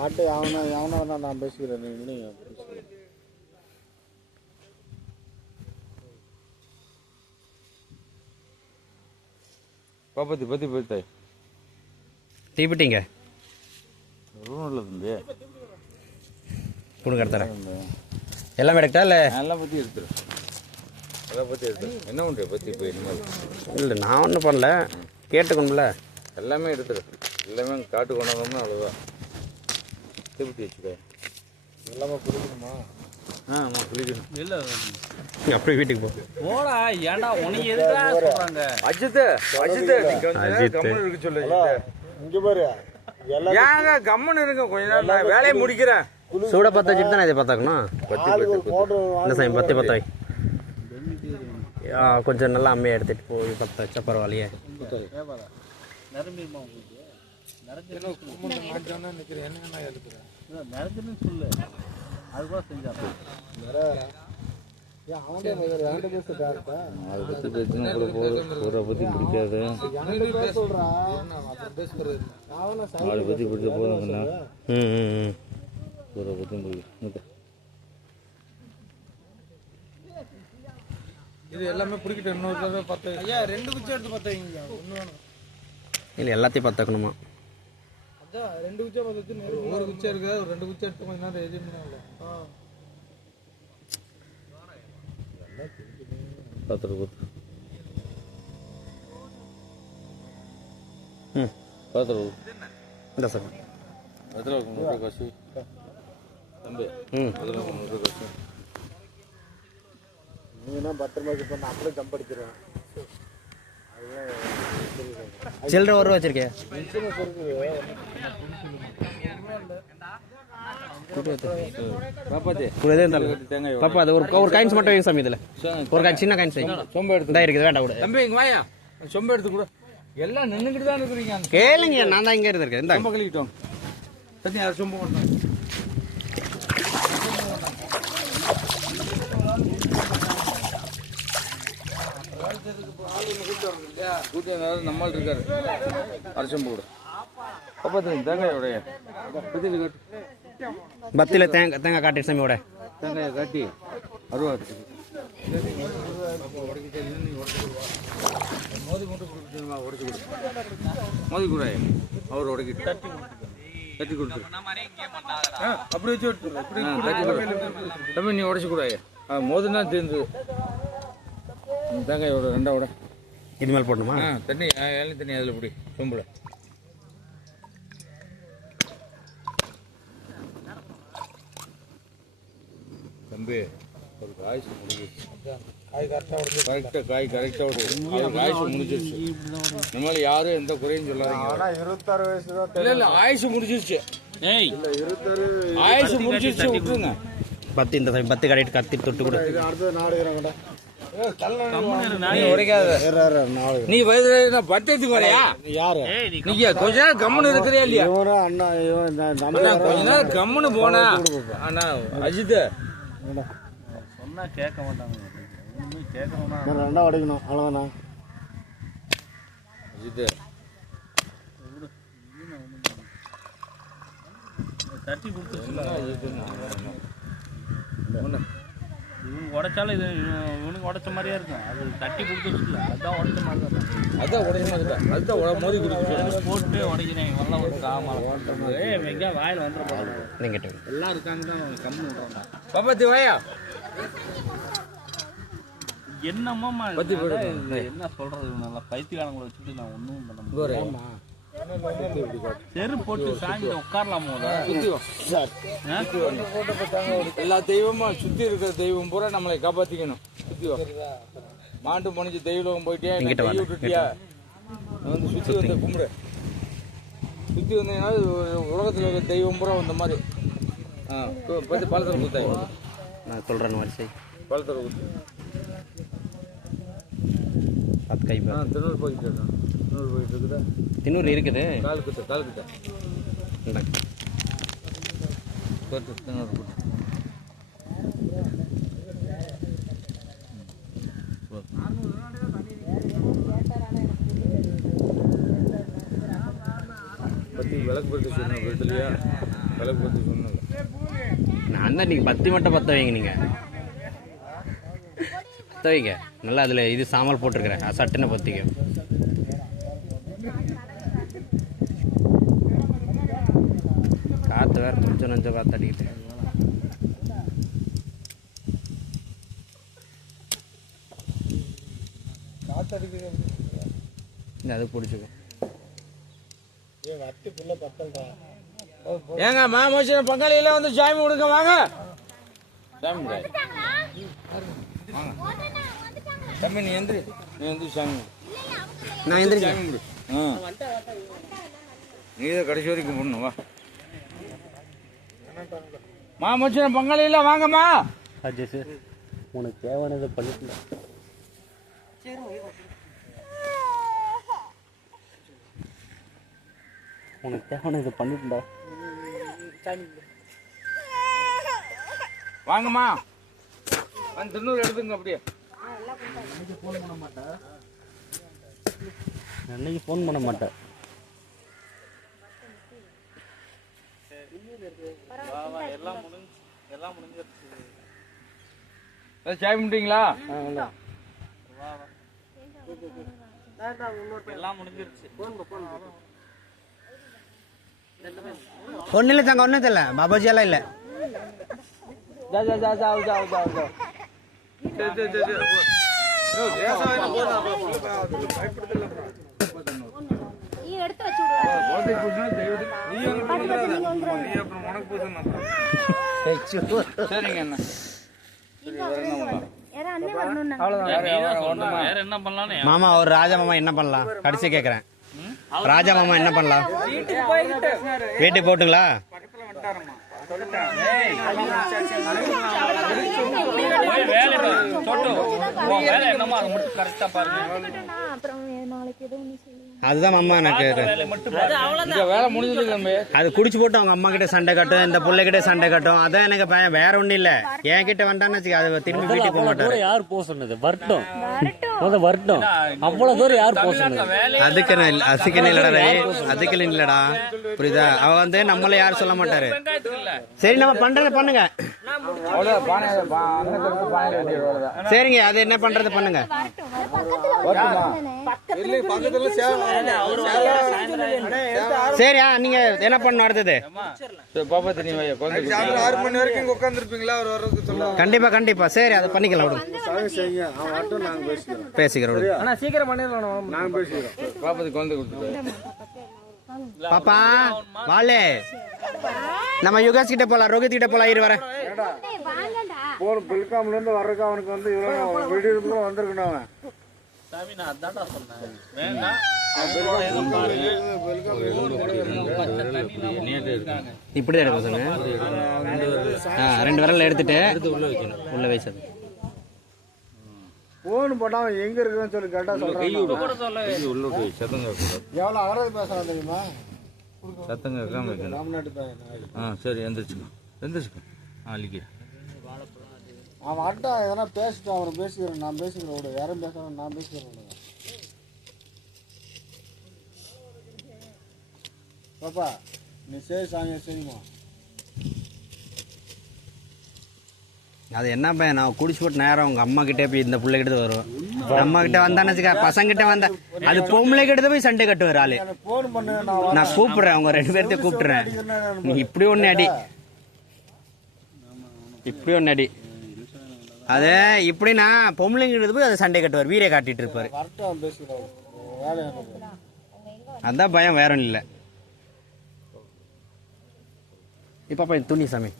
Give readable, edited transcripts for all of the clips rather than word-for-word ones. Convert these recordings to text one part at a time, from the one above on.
மாட்டு அவனை நான் பேசிக்கிறேன். நீங்க பாப்பத்தி பத்தி போய்த்தாய் தீப்பிட்டீங்க ரூம்ல கொடுங்க எடுத்துறேன். எல்லாமே எடுக்கட்டா இல்லை? எல்லாம் பற்றி எடுத்துரு. எல்லாம் பற்றி எடுத்துரு. என்ன பண்ணுற பற்றி போய் இனிமேல் இல்லை நான் ஒன்றும் பண்ணல, கேட்டுக்கணும்ல. எல்லாமே எடுத்துரு. எல்லாமே காட்டு கொண்டாந்தோம்னா அவ்வளோதான். தீப்பிட்டி வச்சுக்க. எல்லாமே குளிக்கணுமா? ஆமாம் குளிக்கணும். இல்லை அப்படியே வீட்டுக்கு போ. போடா ஏன்டா உனக்கு எதுக்குடா சொல்றாங்க? அஜித் கம்முன்னு இருக்க சொல்லு. இங்க பாரு, ஏங்க கம்முன்னு இருங்க, கொஞ்ச நேரம் நான் வேலையை முடிக்கிறேன். சூட பற்ற வச்சுட்டு தானே இதை பார்த்தாக்கணும். இல்லை சாமி பற்றி பற்ற வை. கொஞ்சம் நல்லா அம்மையை எடுத்துகிட்டு போய் பற்ற வச்சா பரவாயில்லையே. நிரம்பிடுமா உங்களுக்கு? நிரஞ்சுன்னு சொல்லு, அது கூட செஞ்சாங்க. அதை பற்றி பேசுனா ஊரை பற்றி பிடிக்காது. ஆளை பற்றி பிடிச்ச போதுங்கண்ணா. ஊரை பற்றி பிடிக்கும். இது எல்லாமே பிடிக்கிட்டு இன்னொரு தடவை பத்து. ஐயா 2 குச்சி எடுத்து பத்துவீங்க. ஒன்று வேணும் இல்லை எல்லாத்தையும் பார்த்துக்கணுமா? அதான் 2 குச்சியாக பார்த்து ஒரு குச்சி இருக்குது. ஒரு 2 குச்சி எடுத்து கொஞ்ச நேரம் எதிர்ப்பு. பார்த்துட்டு கொடுத்து பார்த்துட்டு இந்த சார் அதில் முட்டை காசு தம்பி. அதில் முட்டை காசு நீங்கன்னா பத்திரமா பண்ண அப்படியே ஜம்ப் அடிச்சிருவேன். சில்லற ஒரு வச்சிருக்கேன். பாப்பா அது ஒரு காயின்ஸ் மட்டும் வைங்க சாமி. இதில் ஒரு காயின் சின்ன காயின்ஸ் வைங்க. சொம்ப எடுத்து தான் இருக்குது, வேண்டாம் கூட. தம்பி இங்கே வாயா, சொம்ப எடுத்து கூட. எல்லாம் நின்றுக்கிட்டு தான் இருக்கிறீங்க. கேளுங்க, நான் தான் இங்கே இருக்கேன். இந்த சொம்ப கழிக்கிட்டோம். சரி அதை சொம்ப கொண்டோம். நம்மால் இருக்காரு அரசம் போடு. அப்போ தேங்காயோடைய பத்தியில் தேங்காய் காட்டி சாமியோட தேங்காயை காட்டி அருவா மோதி கொண்டு கொடுத்துருமா? உடச்சி கொடு. மோதி கூடாய அவர் உடைக்கிட்டு கட்டி கொடுத்துரு. அப்படி வச்சு தம்பி நீ உடச்சி கூடாய. மோதுனா தீர்ந்து தேங்காயோட 2 இது மேலே போடணுமா? தண்ணி இளநீ தண்ணி அதில் பிடி சொம்பில். தம்பி ஒரு காய்ச்சி முடிஞ்சிருச்சு. காய் கரெக்டாக ஆயுசு முடிஞ்சிருச்சு. நம்மளால யாரும் எந்த குறையும் சொல்லாதீங்க. 26 வயசு தான். இல்லை ஆயுசு முடிஞ்சிருச்சு. ஆயுசு முடிஞ்சிருச்சு, விட்டுருங்க. பத்து இந்த சாமி பத்து கரெக்ட் கத்தி தொட்டு கொடு. அடுத்தது நாடுகிறேன். நீ வயதுல பட்டத்துக்கு வரையா? யாரு நீங்க கொஞ்ச நேரம் கம்முன்னு இருக்கிறியா இல்லையா? அண்ணா கொஞ்ச நேரம் கம்முன்னு போனா அண்ணா அஜித் சொன்னா கேட்க மாட்டாங்க. கேட்கணும்னா 2 உடைக்கணும் அவ்வளோதாண்ணா. அஜித் தட்டி கொடுத்துருச்சுல. இவனுக்கு உடைச்சாலும் இது இவனுக்கு உடைச்ச மாதிரியா இருக்கும். அது தட்டி கொடுத்துருச்சுல, அதுதான் உடைச்ச மாதிரி தான். அதான் உடைச்ச மாதிரி தான். அதுதான் மோதி கொடுத்துருச்சு. போட்டு உடைக்கிறேன். இவெல்லாம் ஒரு காமம். எங்கேயா வாயில் வந்துட போகிறாங்க. நீங்கள் எல்லாம் இருக்காங்க தான் கம்மி விட்றாங்க. பாப்பாத்தி வாயா. என்னம்மா என்ன சொல்றது? நல்லா பைத்தியக்காரங்களை வச்சுட்டு நான் ஒன்றும் பண்ண முடியும். செரு போட்டு சாமி உட்காரலாம். எல்லா தெய்வமும் சுத்தி இருக்கிற தெய்வம் பூரா நம்மளை காப்பாத்திக்கணும். சுத்தி மாண்டு முடிஞ்சு தெய்வம் போயிட்டே விட்டுட்டியா வந்து சுத்தி வந்து கும்பிடு. சுத்தி வந்தீங்கன்னா உலகத்தில் இருக்கிற தெய்வம் பூரா வந்த மாதிரி பழத்தரை குத்தாய். நான் சொல்கிறேன் மாதிரி செய். பழத்தரை குத்து. பத்து கை திருநூறு போயிட்டு இருக்கேன். திருநூறு போயிட்டு இருக்குதா? தின்னூறு இருக்குது. கால் குத்த போட்டு திருநூறு போட்டு பற்றி விளக்கு போட்டு சொல்லணும் இல்லையா? விளக்கு பற்றி சொன்னல நான் தான் நீங்கள் பத்தி மட்டும் பற்ற வைங்க. நீங்கள் பற்ற வைங்க நல்லா. அதில் இது சாமல் போட்டிருக்கிறேன், சட்டுன்னு பற்றிக்க. காற்று வேறு கொஞ்சம் நஞ்சம் காற்று அடிக்கிட்டு. அது பிடிச்சிக்கோ. ஏங்க மாமோஷன் பங்காளியில வந்து சாமி கொடுங்க வாங்க. சாமி சாமி நீ எந்திரி சாமி. நான் எந்திரி சாமி கொடு. நீ தான் கடைசி வரைக்கும் போடணும். வா மாமோஷன் பங்காளியில வாங்கம்மா. அஜய் சார் உனக்கு தேவையானதை பண்ணிட்டு உனக்கு தேவையானதை பண்ணிட்டுடா. வாங்கம்மா வந்து தொண்ணூறு எடுத்துங்க. அப்படியே அன்னைக்கு ஃபோன் பண்ண மாட்டேன். சாமி கும்பிட்டீங்களா? ஒன்றும் இல்லை தாங்க, ஒன்றும் தெரியல. பாபாஜியெல்லாம் இல்லை. சரிங்க அண்ணா. மாமா ஒரு ராஜா மாமா என்ன பண்ணலாம்? கடைசி கேட்குறேன். ராஜா மாமா என்ன பண்ணலாம்? வீட்டுக்கு போட்டுங்களா? அதுதான் மாமா எனக்கு வேலை முடிஞ்சது. அது குடிச்சு போட்டு அவங்க அம்மா கிட்ட சண்டை கட்டும், இந்த பிள்ளை கிட்ட சண்டை கட்டும். அதான் எனக்கு பயம். வேற ஒண்ணும் இல்ல. என் கிட்ட வந்தான்னு அது திரும்பி வீட்டுக்கு போக மாட்டாரு. யார் போக சொன்னது? வரட்டும் வரட்டும். அவ்வளவு தூரம் யார் போக சொன்னது? அதுக்கு இல்லடா, அதுக்கு இல்லடா. புரியுதா? அவ வந்து நம்மள யாரும் சொல்ல மாட்டாரு. சரி நம்ம பண்றத பண்ணுங்க. சரிங்க, அது என்ன பண்றது பண்ணுங்க. சரியா நீங்க என்ன பண்ணணும் அடுத்தது? கண்டிப்பா கண்டிப்பா. சரி அதை பண்ணிக்கலாம். பேசிக்கிறோம். சீக்கிரம் பண்ணிடலாம். பாப்பா வாலே, நம்ம யுகாஸ் கிட்ட போலாம், ரோஹித் கிட்ட போலாம். இரு வரேன். பில்காம்ல இருந்து வர்றதுக்கு அவனுக்கு வந்து இவ்வளவு வீடியோ வந்திருக்கணும். அவன் இப்படிதான் எடுக்க சொல்லுங்க. 2 விரல் எடுத்துட்டு உள்ள வைச்சது. போன் போட்டா அவன் எங்க இருக்குன்னு சொல்லி கேட்டா சொல்றான். எவ்வளவு அகரது பேசுறான் தெரியுமா? சத்தங்க இருக்காம வைக்கணும். சரி எந்திரிச்சுக்கோ. அவன் அட்டா எதனா பேசிட்டு அவனை பேசிக்கிறேன். நான் பேசிக்கிறேன் விட. யாரும் பேசுறேன், நான் பேசிக்கிறேன். பாப்பா நீ சரி சாமியா சரிமா. அது என்ன பையன், நான் குடிச்சு போட்டு நேரம் உங்க அம்மா கிட்டே போய் இந்த பிள்ளை கிட்ட வருவோம். அம்மா கிட்ட வந்தான்னு பசங்க கிட்ட வந்தா அது பொம்பளை கிட்ட போய் சண்டை கட்டுவார் ஆளு. போன் பண்ணு, நான் கூப்பிடுறேன். அவங்க 2 பேர்த்தையும் கூப்பிட்டுறேன். நீ இப்படி ஒண்ணு அடி, இப்படி ஒண்ணு அடி. அது இப்படின்னா பொம்பளைங்கிறது போய் அதை சண்டை கட்டுவார், வீரை காட்டிட்டு இருப்பாரு. அதான் பயம், வேற ஒன்றும் இல்லை. இப்ப துணி சாமி,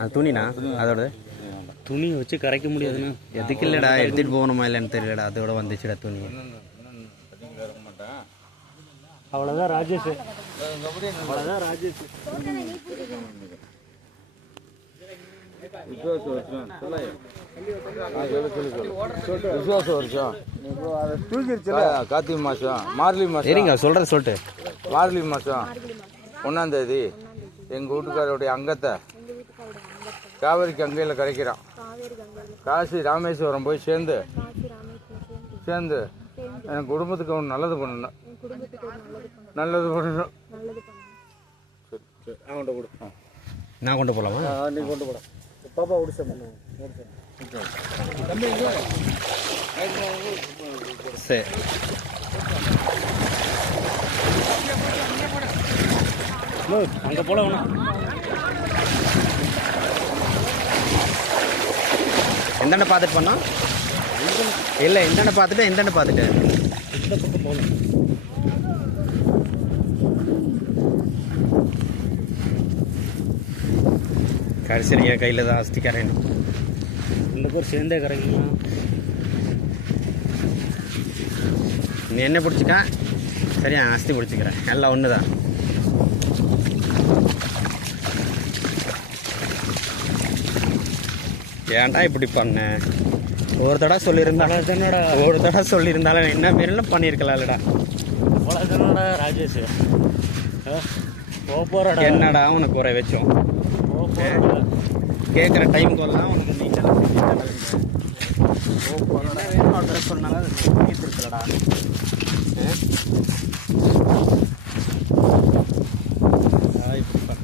அது துணினா அதோட துணி வச்சு கரைக்க முடியாதுண்ணா. எதுக்கு இல்லடா, எடுத்துட்டு போகணுமா இல்லைன்னு தெரியலடா. அதோட வந்துச்சுடா துணி. அவ்வளவுதான் ராஜேஷ், அவ்வளவுதான் ராஜேஷ். கார்த்திகை மாசம், மார்கழி மாசம். சரிங்க சொல்றது சொல்லிட்டு. மார்கழி மாசம் 1ஆம் தேதி எங்க வீட்டுக்காரோடைய அங்கத்தை காவேரி கங்கையில் கரைக்கிறான். காசி ராமேஸ்வரம் போய் சேர்ந்து எனக்கு குடும்பத்துக்கு அவன் நல்லது பண்ணணும். கொடு. நான் கொண்டு போகலாமா? நீ கொண்டு போட. பாப்பா ஓடிச்சா தம்பி இங்கே சரி. அங்கே போல வேணாம். எந்தாண்ட பார்த்துட்டு பண்ணா இல்லை, இந்தாண்ட பார்த்துட்டு இந்த பக்கம் போகணும். கடைசியாக கையில் தான் அஸ்தி கரையணும். இந்த பேர் சேர்ந்தே கரைக்கணும். நீ என்ன பிடிச்சிக்கா? சரியா, அஸ்தி பிடிச்சிக்கிறேன். எல்லாம் ஒன்று தான். ஏன்டா இப்படி பண்ண? ஒரு தடவை சொல்லியிருந்தாலும் என்ன மாரிலாம் பண்ணியிருக்கலாம்லடா. ராஜேஷ் என்னடா உனக்கு குறை வச்சோம்? கேட்குற டைமுக்கு வரலாம் உனக்கு நீச்சல் சொன்னாலும் அது இருக்கலடா. இப்படி பண்ண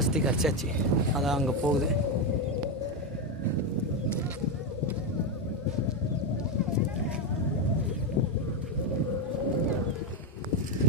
அஸ்தி கரைச்சாச்சு. அதான் அங்கே போகுது.